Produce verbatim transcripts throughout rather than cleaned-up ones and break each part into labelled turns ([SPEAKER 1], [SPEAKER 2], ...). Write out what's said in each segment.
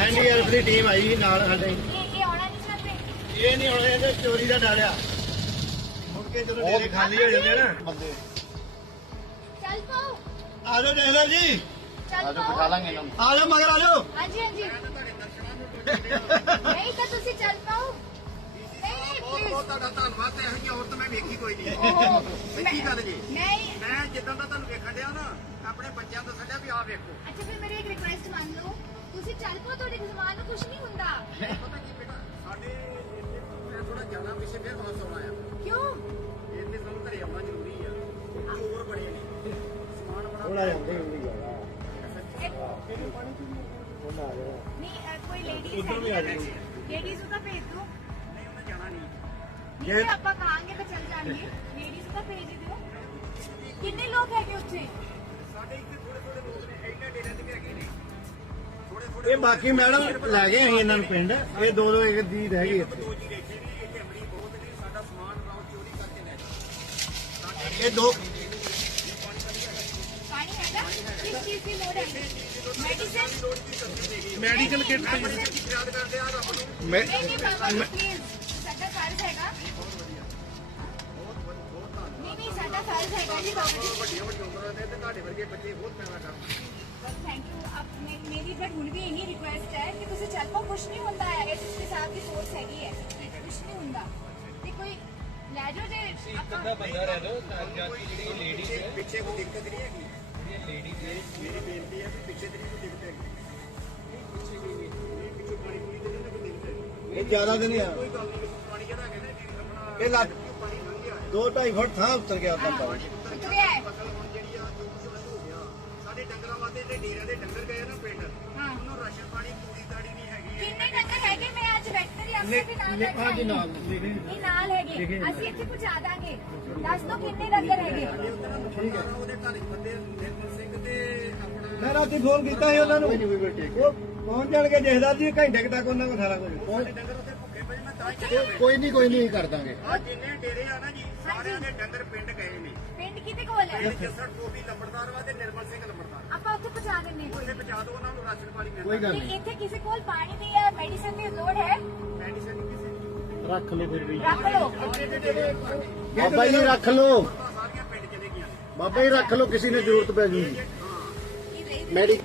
[SPEAKER 1] NDRF ਦੀ team ਆਈ ਸੀ ਨਾਲ ਸਾਡੇ।
[SPEAKER 2] ਇਹ ਇਹ ਆਉਣਾ ਨਹੀਂ ਚਾਹਤੇ।
[SPEAKER 1] ਇਹ ਨਹੀਂ ਆਉਣਾ, ਇਹਦੇ ਚੋਰੀ ਦਾ ਡਰ ਆ। ਮੁੜ ਕੇ ਜਦੋਂ ਡੇਰੇ ਖਾਲੀ ਹੋ ਜਾਂਦੇ ਆ ਨਾ ਬੰਦੇ।
[SPEAKER 2] ਚੱਲ ਪਾਓ,
[SPEAKER 1] ਆ ਜਾਓ ਜੈਸਰ ਜੀ,
[SPEAKER 2] ਚੱਲ ਪਾਓ।
[SPEAKER 1] ਲਾਂਗੇ ਇਹਨਾਂ ਨੂੰ। ਆ ਜਾਓ ਮਗਰ ਆ ਜਾਓ।
[SPEAKER 2] ਹਾਂਜੀ ਹਾਂਜੀ ਨਹੀਂ ਤਾਂ ਤੁਸੀਂ ਚੱਲ ਪਾਓ। ਨਹੀਂ ਨਹੀਂ
[SPEAKER 3] ਬਹੁਤ
[SPEAKER 2] ਪਲੀਜ਼।
[SPEAKER 3] ਬਹੁਤ ਤੁਹਾਡਾ ਧੰਨਵਾਦ ਤੇ ਇਹੋ ਜਿਹੀ ਔਰਤ ਮੈਂ ਵੇਖੀ ਕੋਈ ਨਹੀਂ।
[SPEAKER 2] ਓਹ,
[SPEAKER 3] ਸੱਚੀ ਗੱਲ ਜੀ।
[SPEAKER 2] ਨਹੀਂ
[SPEAKER 3] ਮੈਂ ਜਿੱਦਾਂ ਦਾ ਤੁਹਾਨੂੰ ਵੇਖਣ ਡਿਆ ਨਾ ਆਪਣੇ ਬੱਚਿਆਂ ਤੋਂ ਸੱਜਿਆ ਵੀ ਆਹ ਵੇਖੋ।
[SPEAKER 2] ਅੱਛਾ ਫਿਰ ਮੇਰੀ ਇੱਕ ਰਿਕੁਐਸਟ ਮੰਨ ਲਓ, ਤੁਸੀਂ ਚੱਲ ਪਾਓ, ਤੁਹਾਡੇ ਜ਼ਮਾਨ ਨੂੰ ਕੁਝ ਨਹੀਂ ਹੁੰਦਾ।
[SPEAKER 3] ਪਤਾ ਕੀ ਬੇਟਾ ਸਾਡੇ ਇੱਥੇ ਮੈਂ ਥੋੜਾ ਜਾਣਾ ਪਿੱਛੇ ਫਿਰ ਵਾਪਸ ਆਉਣਾ ਆ।
[SPEAKER 2] ਕਿਉਂ?
[SPEAKER 3] ਇੱਥੇ ਸਾਨੂੰ ਘਰੇ ਆਉਣਾ ਜ਼ਰੂਰੀ ਆ। ਚੋਰ ਬੜੇ ਨੇ, ਸਮਾਨ ਬੜਾ
[SPEAKER 1] ਥੋੜਾ ਜਾਂਦੇ ਹੁੰਦੀ ਗੱਲ ਆ। ਉਹਨਾਂ ਆ ਜਾਓ।
[SPEAKER 2] ਨਹੀਂ ਅ, ਕੋਈ ਲੇਡੀਜ਼
[SPEAKER 1] ਉੱਧਰ ਵੀ ਆ ਜਾਓ।
[SPEAKER 2] ਲੇਡੀਜ਼ ਨੂੰ ਤਾਂ ਭੇਜ ਦਿਓ।
[SPEAKER 3] ਨਹੀਂ ਉਹਨੇ ਜਾਣਾ ਨਹੀਂ।
[SPEAKER 2] ਨਹੀਂ ਜੇ ਆਪਾਂ ਕਹਾਂਗੇ ਤਾਂ ਚੱਲ ਜਾਣਗੇ। ਲੇਡੀਜ਼ ਨੂੰ ਤਾਂ ਭੇਜ ਦਿਓ। ਕਿੰਨੇ ਲੋਕ ਹੈਗੇ ਉੱਥੇ?
[SPEAKER 3] ਸਾਡੇ ਇੱਥੇ ਥੋੜੇ ਥੋੜੇ ਲੋਕ ਨੇ, ਇਹਨਾਂ ਡੇਰਿਆਂ ਤੇ ਵੀ ਹੈਗੇ ਨੇ ਥੋੜੇ ਥੋੜੇ।
[SPEAKER 1] ਇਹ ਬਾਕੀ ਮੈਡਮ ਲੈ ਗਏ ਅਸੀਂ ਇਹਨਾਂ ਨੂੰ ਪਿੰਡ। ਇਹ ਦੋ ਦੋ ਇੱਕ ਦੀ ਰਹਿ ਗਈ ਇੱਥੇ।
[SPEAKER 3] ਦੋ ਜੀ ਦੇਖੇ ਨੇ, ਇੱਥੇ ਅਮਰੀ ਬਹੁਤ ਨੇ, ਸਾਡਾ ਸਮਾਨ ਰਾਉ ਚੋਰੀ ਕਰਕੇ ਲੈ ਗਏ।
[SPEAKER 1] ਇਹ ਦੋ
[SPEAKER 2] ਪਾਣੀ ਹੈਗਾ? ਕਿਸ ਚੀਜ਼ ਦੀ ਲੋੜ ਹੈ? ਮੈਡੀਸਨ?
[SPEAKER 1] ਮੈਡੀਕਲ ਕਿੱਟ
[SPEAKER 3] ਬੜੀ ਅੱਛੀ ਯਾਦ ਕਰਦੇ ਆ ਰੱਬ ਨੂੰ।
[SPEAKER 1] ਮੈਂ
[SPEAKER 2] ਨਹੀਂ ਨਹੀਂ ਬਾਬਾ ਜੀ ਪਲੀਜ਼, ਸਾਡਾ ਫਰਜ਼ ਹੈਗਾ। ਨਹੀਂ ਨਹੀਂ ਸਾਡਾ ਫਰਜ਼ ਹੈਗਾ ਜੀ ਬਾਬਾ ਜੀ।
[SPEAKER 3] ਵੱਡੀਆਂ ਵੱਡੀਆਂ ਉਮਰਾਂ ਦੇ ਤੇ ਤੁਹਾਡੇ ਵਰਗੇ ਬੱਚੇ ਬਹੁਤ ਪੈਦਾ ਕਰਦੇ।
[SPEAKER 2] Thank you. ਅਬ ਮੈਂ- ਮੇਰੀ ਬਟ ਹੁਣ ਵੀ ਇਹੀ ਰਿਕੁਐਸਟ ਹੈ ਕਿ ਤੁਸੀਂ ਚੱਲ ਪਾਓ। ਕੁਛ ਨਹੀਂ ਹੁੰਦਾ ਹੈ, ਇਹ ਤੁਸੀਂ ਸਾਹਿਬ ਦੀ ਸੋਚ ਹੈਗੀ ਹੈ, ਕੁਛ ਨਹੀਂ ਹੁੰਦਾ। ਤੇ ਕੋਈ ਲੈ ਜਾਓ ਜੇ ਆਪਾਂ
[SPEAKER 4] ਬੰਦਾ ਰਹਿ ਲੋ ਤਾਂ ਜਿਹੜੀ ਲੇਡੀਜ਼ ਹੈ
[SPEAKER 3] ਪਿੱਛੇ ਕੋਈ ਦਿੱਕਤ ਨਹੀਂ ਹੈਗੀ।
[SPEAKER 4] ਜਿਹੜੀ ਲੇਡੀਜ਼ ਹੈ
[SPEAKER 3] ਮੇਰੀ ਬੇਨਤੀ ਹੈ ਕਿ ਪਿੱਛੇ ਤੇ ਨਹੀਂ ਕੋਈ ਦਿੱਕਤ ਹੈਗੀ। ਪਿੱਛੇ ਕੋਈ ਨਹੀਂ, ਪਿੱਛੇ ਪਾਣੀ ਪੂਰੀ ਤੇ ਨਹੀਂ ਕੋਈ ਦਿੱਕਤ ਹੈਗੀ।
[SPEAKER 1] ਇਹ ਜ਼ਿਆਦਾ ਦਿਨ ਆ।
[SPEAKER 3] ਕੋਈ ਗੱਲ ਨਹੀਂ, ਪਾਣੀ ਜਿਹੜਾ ਹੈਗਾ ਨਾ ਕਿ ਆਪਣਾ
[SPEAKER 1] ਇਹ ਲੱਗ
[SPEAKER 3] ਪਾਣੀ ਲੰਘ ਗਿਆ ਹੈ।
[SPEAKER 1] ਦੋ ਢਾਈ ਫੁੱਟ ਥਾਂ ਉੱਤਰ ਗਿਆ ਤਾਂ ਪਾਣੀ।
[SPEAKER 2] ਉਤਰਿਆ ਹੈ।
[SPEAKER 3] ਫਸਲ ਹੁਣ ਜਿਹੜੀ ਆ ਜੋ ਕੁਝ ਹੋ ਗਿਆ, ਸਾਡੇ ਡੰਗਰਾਂ ਵਾਸਤੇ ਜਿਹੜੇ ਡੇਰਿਆਂ ਦੇ ਡੰਗਰ ਗਏ ਨਾ ਪਿੰਡ,
[SPEAKER 2] ਹਾਂ।
[SPEAKER 3] ਉਹਨੂੰ ਰਾਸ਼ਨ ਪਾਣੀ ਪੂਰੀ ਤਾੜੀ ਨਹੀਂ ਹੈਗੀ।
[SPEAKER 2] ਕਿੰਨੇ ਡੰਗਰ ਹੈਗੇ? ਮੈਂ ਅੱਜ ਵੈਟਰਨਰੀ ਅਫਸਰ ਦੇ ਨਾਲ ਲੈ ਕੇ
[SPEAKER 1] ਹਾਂਜੀ
[SPEAKER 2] ਆਈ
[SPEAKER 1] ਨਾਲ
[SPEAKER 2] ਹਾਂ।
[SPEAKER 1] ਲਿਖੇ
[SPEAKER 2] ਇਹ ਨਾਲ ਹੈਗੇ, ਅਸੀਂ ਇੱਥੇ ਪਹੁੰਚਾ ਦਾਂਗੇ। ਦੱਸ ਦੋ ਕਿੰਨੇ ਡੰਗਰ ਹੈਗੇ?
[SPEAKER 3] ਠੀਕ ਹੈ। ਉਹਦੇ ਘਰ ਇੱਕ ਬੰਦੇ ਨਿਰਮਲ ਸਿੰਘ ਤੇ ਆਪਣਾ
[SPEAKER 1] ਮੈਂ ਰਾਤੀ ਫੋਨ ਕੀਤਾ ਸੀ ਉਹਨਾਂ ਨੂੰ। ਉਹ ਪਹੁੰਚ ਜਾਣਗੇ ਜਥੇਦਾਰ ਜੀ, ਘੰਟੇ ਕੁ ਤੱਕ ਉਹਨਾਂ ਕੋਲ ਸਾਰਾ ਕੁਝ।
[SPEAKER 3] ਸਾਡੇ ਡੰਗਰ ਉੱਤੇ ਭੁੱਖੇ ਪਏ, ਮੈਂ ਤਾਂ ਹੀ ਚੱਲਿਆ ਪਿਆ।
[SPEAKER 1] ਕੋਈ ਨਹੀਂ ਕੋਈ ਨਹੀਂ ਕਰ ਦਾਂਗੇ।
[SPEAKER 3] ਆ ਜਿੰਨੇ ਡੇਰੇ ਆ ਨਾ ਜੀ, ਸਾਰਿਆਂ ਦੇ ਡੰਗਰ ਪਿੰਡ ਗਏ ਨੇ।
[SPEAKER 2] ਪਿੰਡ ਕਿਤੇ ਕੋਲ ਹੈ?
[SPEAKER 3] ਪਿੰਡ ਜੱਸੜ ਟੋਪੀ ਲੰਬੜਦਾਰ ਵਾ ਤੇ ਨਿਰਮਲ ਸਿੰਘ ਲੰਬੜਦਾਰ।
[SPEAKER 2] ਆਪਾਂ ਉੱਥੇ ਪਹੁੰਚਾ ਦਿੰਦੇ ਹਾਂ।
[SPEAKER 3] ਉਹਨੇ ਪਹੁੰਚਾ ਦਿਓ, ਉਹਨਾਂ ਨੂੰ ਰਾਸ਼ਨ ਪਾਣੀ ਮਿਲਦਾ।
[SPEAKER 1] ਕੋਈ ਗੱਲ
[SPEAKER 2] ਤੇ
[SPEAKER 1] ਨਹੀਂ,
[SPEAKER 2] ਇੱਥੇ ਕਿਸੇ ਕੋਲ ਪਾਣੀ ਦੀ ਜਾਂ ਮੈਡੀਸਨ ਦੀ ਲੋੜ ਹੈ?
[SPEAKER 3] ਮੈਡੀਸਨ ਕਿਸੇ ਦੀ
[SPEAKER 1] ਰੱਖ ਲਓ ਫਿਰ ਵੀ।
[SPEAKER 2] ਰੱਖ ਲਓ।
[SPEAKER 3] ਅੱਗੇ ਦੇ ਡੇਰੇ
[SPEAKER 1] ਬਾਬਾ ਜੀ ਰੱਖ ਲਓ,
[SPEAKER 3] ਤਾਂ ਸਾਰੀਆਂ ਪਿੰਡ ਚਲੇ ਗਈਆਂ ਨੇ।
[SPEAKER 1] ਬਾਬਾ ਜੀ ਰੱਖ ਲਓ, ਕਿਸੇ ਨੇ ਜ਼ਰੂਰਤ ਪੈ ਜੂਗੀ।
[SPEAKER 2] ਇਹ ਰਹੀ
[SPEAKER 1] ਮੈਡੀ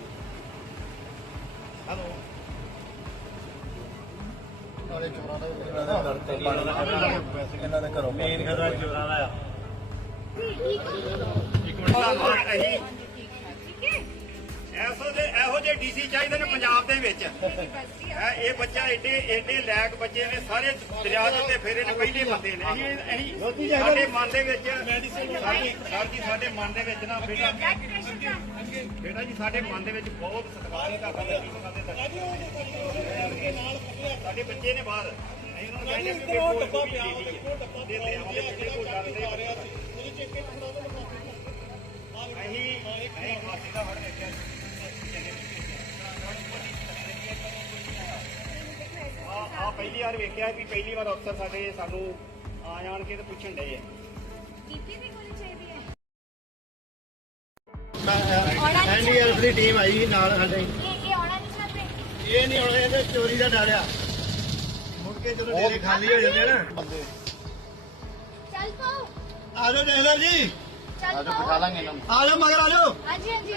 [SPEAKER 1] ਇਹਨਾਂ ਦੇ ਘਰੋਂ ਮੇਨ ਘਰ ਚੋਰਾਂ ਦਾ ਆ।
[SPEAKER 2] ਠੀਕ
[SPEAKER 3] ਧੰਨਵਾਦ ਅਸੀਂ
[SPEAKER 2] ਠੀਕ ਹੈ।
[SPEAKER 3] ਐਸੋ ਦੇ ਇਹੋ ਜਿਹੇ ਡੀਸੀ ਚਾਹੀਦੇ ਨੇ ਪੰਜਾਬ ਦੇ ਵਿੱਚ।
[SPEAKER 2] ਬਸ ਜੀ,
[SPEAKER 3] ਇਹ ਇਹ ਬੱਚਾ ਏਡੇ ਏਡੇ ਲੈਕ ਬੱਚੇ ਨੇ, ਸਾਰੇ ਦਰਿਆ ਦੇ ਉੱਤੇ ਫੇਰੇ ਨੇ, ਪਹਿਲੇ ਬੰਦੇ ਨੇ। ਅਸੀਂ ਅਸੀਂ ਸਾਡੇ ਮਨ ਦੇ ਵਿੱਚ ਸਾਡੀ ਸਰ ਜੀ ਸਾਡੇ ਮਨ ਦੇ ਵਿੱਚ ਨਾ ਬੇਟਾ
[SPEAKER 2] ਬਲੱਡ ਪ੍ਰੈਸ਼ਰ ਦਾ
[SPEAKER 3] ਬੇਟਾ ਜੀ ਸਾਡੇ ਮਨ ਦੇ ਵਿੱਚ ਬਹੁਤ ਸਤਿਕਾਰ ਹੈ ਤੁਹਾਡਾ ਜੀ ਸਾਡੇ ਬੱਚੇ ਨੇ ਬਾਹਰ। ਅਸੀਂ ਉਹਨਾਂ ਨੂੰ ਕਹਿੰਦੇ ਕਿ ਕੋਈ ਡੱਬਾ ਪਿਆ ਉਹਦੇ ਕੋਲ ਡੱਬਾ ਦੇ ਦੇ ਆਉਂਦੇ ਪਿੰਡੇ ਕੋਲ ਜਾਂਦੇ ਆ। ਅਸੀਂ ਅਸੀਂ ਫਾਸੀ ਦਾ ਹੜ ਦੇਖਿਆ ਆ ਆ ਪਹਿਲੀ ਵਾਰ ਵੇਖਿਆ ਵੀ ਪਹਿਲੀ ਵਾਰ ਅਫਸਰ ਸਾਡੇ ਸਾਨੂੰ ਆ ਜਾਣ ਕੇ ਤੇ ਪੁੱਛਣ ਡਏ ਆ।
[SPEAKER 2] ਬੀਪੀ ਦੀ ਗੋਲੀ ਚਾਹੀਦੀ ਹੈ?
[SPEAKER 1] ਐਨਡੀਆਰਐਫ ਦੀ ਟੀਮ ਆਈ ਸੀ ਨਾਲ ਸਾਡੇ।
[SPEAKER 2] ਇਹ ਇਹ ਆਉਣਾ ਨਹੀਂ ਚਾਹਤੇ।
[SPEAKER 1] ਇਹ ਨਹੀਂ ਆਉਣਾ, ਇਹਦੇ ਚੋਰੀ ਦਾ ਡਰ ਆ। ਮੁੜ ਕੇ ਜਦੋਂ ਡੇਰੇ ਖਾਲੀ ਹੋ ਜਾਂਦੇ ਆ ਨਾ ਬੰਦੇ।
[SPEAKER 2] ਚੱਲ ਪਾਓ,
[SPEAKER 1] ਆ ਜਾਓ ਜੈਸਰ ਜੀ,
[SPEAKER 2] ਚੱਲ ਪਾਓ।
[SPEAKER 4] ਲਾਂਗੇ ਇਹਨਾਂ ਨੂੰ।
[SPEAKER 1] ਆ ਜਾਓ ਮਗਰ ਆ ਜਾਓ।
[SPEAKER 2] ਹਾਂਜੀ ਹਾਂਜੀ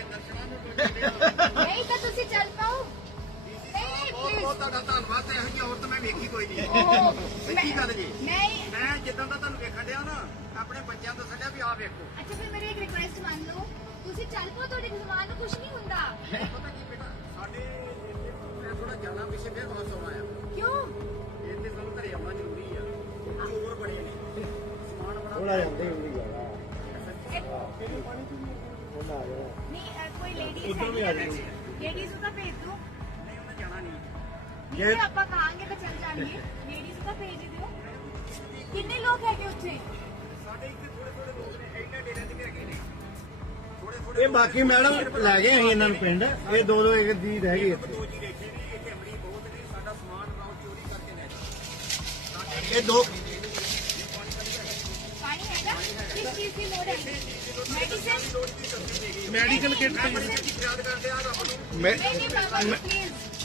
[SPEAKER 2] ਨਹੀਂ ਤਾਂ ਤੁਸੀਂ ਚੱਲ ਪਾਓ। ਨਹੀਂ ਨਹੀਂ
[SPEAKER 3] ਬਹੁਤ
[SPEAKER 2] ਪਲੀਜ਼।
[SPEAKER 3] ਬਹੁਤ ਤੁਹਾਡਾ ਧੰਨਵਾਦ ਤੇ ਇਹੋ ਜਿਹੀ ਔਰਤ ਮੈਂ ਵੇਖੀ ਕੋਈ ਨਹੀਂ।
[SPEAKER 2] ਓਹ,
[SPEAKER 3] ਸੱਚੀ ਗੱਲ ਜੀ।
[SPEAKER 2] ਨਹੀਂ
[SPEAKER 3] ਮੈਂ ਜਿੱਦਾਂ ਦਾ ਤੁਹਾਨੂੰ ਵੇਖਣ ਡਿਆ ਨਾ ਆਪਣੇ ਬੱਚਿਆਂ ਤੋਂ ਸੱਜਿਆ ਵੀ ਆਹ ਵੇਖੋ।
[SPEAKER 2] ਅੱਛਾ ਫਿਰ ਮੇਰੀ ਇੱਕ ਰਿਕੁਐਸਟ ਮੰਨ ਲਓ, ਤੁਸੀਂ ਚੱਲ ਪਾਓ, ਤੁਹਾਡੇ ਜ਼ਮਾਨ ਨੂੰ ਕੁਝ ਨਹੀਂ ਹੁੰਦਾ।
[SPEAKER 3] ਪਤਾ ਕੀ ਬੇਟਾ ਸਾਡੇ ਇੱਥੇ ਮੈਂ ਥੋੜਾ ਜਾਣਾ ਪਿੱਛੇ ਫਿਰ ਵਾਪਸ ਆਉਣਾ ਆ।
[SPEAKER 2] ਕਿਉਂ?
[SPEAKER 3] ਇੱਥੇ ਸਾਨੂੰ ਘਰੇ ਆਉਣਾ ਜ਼ਰੂਰੀ ਆ। ਚੋਰ ਬੜੇ ਨੇ, ਸਮਾਨ ਬੜਾ
[SPEAKER 1] ਥੋੜਾ ਜਾਂਦੇ ਹੁੰਦੀ ਗੱਲ ਆ।
[SPEAKER 2] ਇਹ-
[SPEAKER 1] ਉਹਨਾਂ ਆ ਜਾਓ।
[SPEAKER 2] ਨਹੀਂ ਅ, ਕੋਈ ਲੇਡੀਜ਼
[SPEAKER 1] ਉੱਧਰ ਵੀ ਆ ਜਾਓ।
[SPEAKER 2] ਲੇਡੀਜ਼ ਨੂੰ ਤਾਂ ਭੇਜ ਦਿਓ।
[SPEAKER 3] ਨਹੀਂ ਉਹਨੇ ਜਾਣਾ ਨਹੀਂ।
[SPEAKER 2] ਨਹੀਂ ਜੇ ਆਪਾਂ ਕਹਾਂਗੇ ਤਾਂ ਚੱਲ ਜਾਣਗੇ। ਲੇਡੀਜ਼ ਨੂੰ ਤਾਂ ਭੇਜ ਦਿਓ। ਕਿੰਨੇ ਲੋਕ ਹੈਗੇ ਉੱਥੇ?
[SPEAKER 3] ਸਾਡੇ ਇੱਥੇ ਥੋੜੇ ਥੋੜੇ ਲੋਕ ਨੇ, ਇਹਨਾਂ ਡੇਰਿਆਂ ਤੇ ਵੀ ਹੈਗੇ ਨੇ ਥੋੜੇ ਥੋੜੇ।
[SPEAKER 1] ਇਹ ਬਾਕੀ ਮੈਡਮ ਲੈ ਗਏ ਅਸੀਂ ਇਹਨਾਂ ਨੂੰ ਪਿੰਡ। ਇਹ ਦੋ ਦੋ ਇੱਕ ਦੀ ਰਹਿ ਗਈ ਇੱਥੇ।
[SPEAKER 3] ਦੋ ਜੀ ਦੇਖੇ ਨੇ, ਇੱਥੇ ਅਮਰੀ ਬਹੁਤ ਨੇ, ਸਾਡਾ ਸਮਾਨ ਰਾਉ ਚੋਰੀ ਕਰਕੇ ਲੈ ਗਏ।
[SPEAKER 1] ਇਹ ਦੋ
[SPEAKER 2] ਪਾਣੀ ਹੈਗਾ? ਕਿਸ ਚੀਜ਼ ਦੀ ਲੋੜ ਹੈ? ਮੈਡੀਸਨ?
[SPEAKER 3] ਲੋੜ ਦੀ ਸਬਜ਼ੀ ਦੇ ਗਈ।
[SPEAKER 1] ਮੈਡੀਕਲ ਕਿੱਟ
[SPEAKER 3] ਬੜੀ ਅੱਛੀ ਯਾਦ ਕਰਦੇ ਆ ਰੱਬ ਨੂੰ।
[SPEAKER 1] ਮੈਂ
[SPEAKER 2] ਨਹੀਂ ਨਹੀਂ ਬਾਬਾ ਜੀ ਪਲੀਜ਼,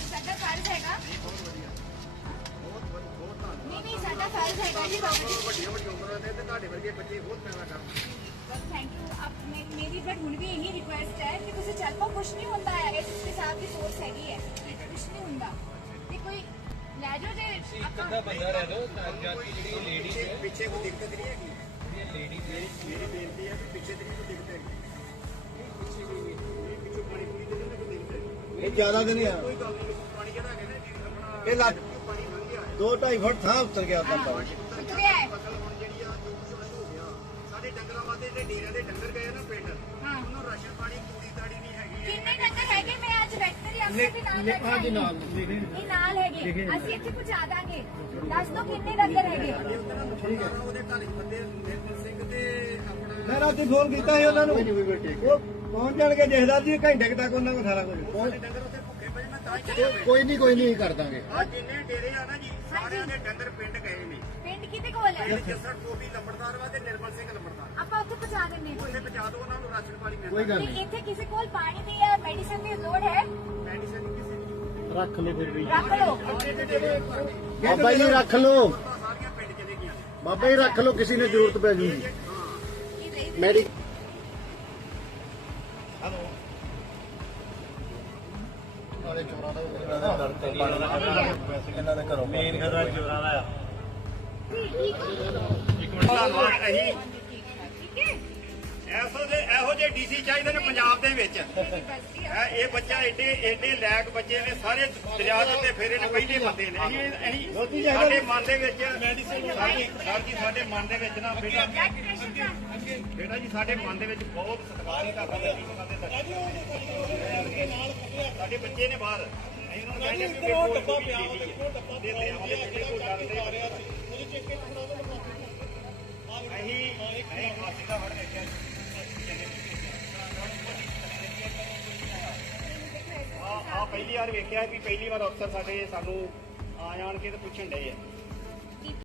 [SPEAKER 2] ਸਾਡਾ ਫਰਜ਼ ਹੈਗਾ ਜੀ ਬਾਬਾ ਜੀ।
[SPEAKER 1] ਵੱਡੀਆਂ ਵੱਡੀਆਂ ਉਮਰਾਂ ਦੇ ਤੇ ਤੁਹਾਡੇ ਵਰਗੇ ਬੱਚੇ ਬਹੁਤ ਪੈਦਾ ਕਰਨ।
[SPEAKER 2] Thank you. ਅਬ ਮੈਂ- ਮੇਰੀ ਬਟ ਹੁਣ ਵੀ ਇਹੀ ਰਿਕੁਐਸਟ ਹੈ ਕਿ ਤੁਸੀਂ ਚੱਲ ਪਾਓ, ਕੁਛ ਨਹੀਂ ਹੁੰਦਾ ਹੈ, ਇਸ ਦੇ ਸਾਹਿਬ ਦੀ ਸੋਚ ਹੈਗੀ ਹੈ, ਕੁਛ ਨਹੀਂ ਹੁੰਦਾ ਤੇ ਕੋਈ ਲੈ ਜਾਓ ਜੇ
[SPEAKER 4] ਇੱਕ
[SPEAKER 2] ਆਪਾਂ
[SPEAKER 4] ਅੱਧਾ ਬੰਦਾ ਰਹਿ ਲਓ ਤਾਂ ਜਾ ਕੇ ਜਿਹੜੀ ਲੇਡੀਜ਼ ਹੈ
[SPEAKER 1] ਪਿੱਛੇ ਕੋਈ ਦਿੱਕਤ ਨਹੀਂ ਹੈਗੀ।
[SPEAKER 4] ਜਿਹੜੀਆਂ ਲੇਡੀਜ਼ ਹੈ
[SPEAKER 1] ਮੇਰੀ ਬੇਨਤੀ ਹੈ ਕਿ ਪਿੱਛੇ ਤੇ ਨਹੀਂ ਕੋਈ ਦਿੱਕਤ ਹੈਗੀ। ਪਿੱਛੇ ਵੀ ਨਹੀਂ, ਪਿੱਛੇ ਪਾਣੀ ਪੂਰੀ ਤੇ ਨਹੀਂ ਕੋਈ ਦਿੱਕਤ ਹੈਗੀ। ਇਹ ਜ਼ਿਆਦਾ ਦਿਨ ਆ। ਕੋਈ ਗੱਲ ਨਹੀਂ, ਪਾਣੀ ਜਿਹੜਾ ਹੈਗਾ ਨਾ ਜੀ ਆਪਣਾ ਇਹ ਲੱਗ ਪਾਣੀ ਲੰਘ ਗਿਆ ਦੋ ਢਾਈ ਫੁੱਟ ਥਾਂ ਉੱਤਰ ਗਿਆ ਤਾਂ ਪਾਣੀ
[SPEAKER 2] ਉਤਰਿਆ ਹੈ।
[SPEAKER 1] ਫਸਲ ਹੁਣ ਜਿਹੜੀ ਆ ਜੋ ਕੁਝ ਹੋ ਗਿਆ ਸਾਡੇ ਡੰਗਰਾਂ ਵਾਸਤੇ ਜਿਹੜੇ ਡੇਰਿਆਂ ਦੇ ਡੰਗਰ ਗਏ ਨਾ ਪਿੰਡ
[SPEAKER 2] ਹਾਂ।
[SPEAKER 1] ਉਹਨੂੰ ਰਾਸ਼ਨ ਪਾਣੀ ਤੂੜੀ ਤਾੜੀ ਨਹੀਂ ਹੈਗੀ।
[SPEAKER 2] ਕਿੰਨੇ ਡੰਗਰ ਹੈਗੇ? ਮੈਂ ਅੱਜ ਵੈਟਰਨਰੀ ਅਫਸਰ ਦੇ ਨਾਲ ਲੈ ਕੇ ਆਈ ਹਾਂ। ਇਹ ਨਾਲ ਹੈਗੇ, ਅਸੀਂ ਇੱਥੇ ਪਹੁੰਚਾ ਦਾਂਗੇ। ਦੱਸ ਦੋ ਕਿੰਨੇ ਡੰਗਰ ਹੈਗੇ?
[SPEAKER 1] ਠੀਕ ਹੈ ਉਹਦੇ ਘਰ ਬੰਦੇ ਨਿਰਮਲ ਸਿੰਘ ਤੇ ਆਪਣਾ ਮੈਂ ਰਾਤੀ ਫੋਨ ਕੀਤਾ ਸੀ ਉਹਨਾਂ ਨੂੰ ਉਹ ਪਹੁੰਚ ਜਾਣਗੇ ਜਥੇਦਾਰ ਜੀ ਘੰਟੇ ਕੁ ਤੱਕ ਉਹਨਾਂ ਕੋਲ ਸਾਰਾ ਕੁਝ ਪਹੁੰਚ ਡੰਗਰ ਉੱਥੇ ਭੁੱਖੇ ਪਏ ਮੈਂ ਤਾਂ ਹੀ ਕੋਈ ਨਹੀਂ ਕੋਈ ਨਹੀਂ ਕਰ ਦਾਂਗੇ ਆ ਜਿੰਨੇ ਡੇਰੇ ਆ ਨਾ ਜੀ ਸਾਰਿਆਂ ਦੇ ਡੰਗਰ ਪਿੰਡ ਗਏ ਨੇ
[SPEAKER 2] ਪਿੰਡ ਕਿਤੇ ਕੋਲ ਹੈ?
[SPEAKER 1] ਪਿੰਡ ਜੱਸੜ ਟੋਪੀ ਲੰਬੜਦਾਰ ਵਾ ਤੇ ਨਿਰਮਲ ਸਿੰਘ ਲੰਬੜਦਾਰ
[SPEAKER 2] ਆਪਾਂ ਉੱਥੇ ਪਹੁੰਚਾ ਦਿੰਦੇ ਹਾਂ।
[SPEAKER 1] ਉੱਥੇ ਪਹੁੰਚਾ ਦਿਓ ਉਹਨਾਂ ਨੂੰ ਰਾਸ਼ਨ ਪਾਣੀ ਮਿਲਦਾ
[SPEAKER 2] ਤੇ ਇੱਥੇ ਕਿਸੇ ਕੋਲ ਪਾਣੀ ਦੀ ਜਾਂ ਮੈਡੀਸਨ ਦੀ ਲੋੜ ਹੈ?
[SPEAKER 1] ਮੈਡੀਸਨ ਕਿਸੇ ਦੀ
[SPEAKER 5] ਰੱਖ ਲਓ ਫਿਰ ਵੀ
[SPEAKER 2] ਰੱਖ ਲਓ।
[SPEAKER 5] ਬਾਬਾ ਜੀ ਰੱਖ ਲਓ
[SPEAKER 1] ਸਾਰੀਆਂ ਪਿੰਡ ਚਲੇ ਗਈਆਂ ਨੇ
[SPEAKER 5] ਬਾਬਾ ਜੀ ਰੱਖ ਲਓ ਕਿਸੇ ਨੇ ਜ਼ਰੂਰਤ ਪੈ ਜੂਗੀ
[SPEAKER 2] ਇਹ ਲਈ
[SPEAKER 5] ਮੈਡੀ ਇਹਨਾਂ ਦੇ ਘਰੋਂ ਮੇਨ ਘਰ ਚੋਰਾਂ ਦਾ ਆ
[SPEAKER 3] ਧੰਨਵਾਦ ਅਸੀਂ
[SPEAKER 2] ਠੀਕ ਹੈ।
[SPEAKER 3] ਐਸੋ ਦੇ ਇਹੋ ਜਿਹੇ ਡੀਸੀ ਚਾਹੀਦੇ ਨੇ ਪੰਜਾਬ ਦੇ ਵਿੱਚ ਹੈਂ, ਇਹ ਬੱਚਾ ਏਡੇ ਏਡੇ ਲੈਕ ਬੱਚੇ ਨੇ ਸਾਰੇ ਦਰਿਆ ਦੇ ਉੱਤੇ ਫੇਰੇ ਨੇ ਪਹਿਲੇ ਬੰਦੇ ਨੇ ਅਸੀਂ ਅਸੀਂ ਸਾਡੇ ਮਨ ਦੇ ਵਿੱਚ ਸਾਡੀ ਸਰ ਜੀ ਸਾਡੇ ਮਨ ਦੇ ਵਿੱਚ ਨਾ ਬੇਟਾ
[SPEAKER 2] ਬਲੱਡ ਪ੍ਰੈਸ਼ਰ ਦਾ
[SPEAKER 3] ਬੇਟਾ ਜੀ ਸਾਡੇ ਮਨ ਦੇ ਵਿੱਚ ਬਹੁਤ ਸਤਿਕਾਰ ਹੈ ਤੁਹਾਡਾ ਜੀ ਉਹਨਾਂ ਦੇ ਸਾਡੇ ਬੱਚੇ ਨੇ ਬਾਹਰ ਅਸੀਂ ਉਹਨਾਂ ਨੂੰ ਕਹਿੰਦੇ ਕਿ ਉਹ ਡੱਬਾ ਪਿਆ ਦੇਖੋ ਡੱਬਾ ਦੇ ਦੇ ਆਉਂਦੇ ਕਿਹੜੇ ਕੋ ਡਰਦੇ ਅਸੀਂ ਅਸੀਂ ਫਾਸੀ ਦਾ ਵੜ ਦੇਖਿਆ ਆ ਆ ਪਹਿਲੀ ਵਾਰ ਵੇਖਿਆ ਵੀ ਪਹਿਲੀ ਵਾਰ ਅਫਸਰ ਸਾਡੇ ਸਾਨੂੰ ਆ ਜਾਣ ਕੇ ਤੇ ਪੁੱਛਣ ਡਏ ਆ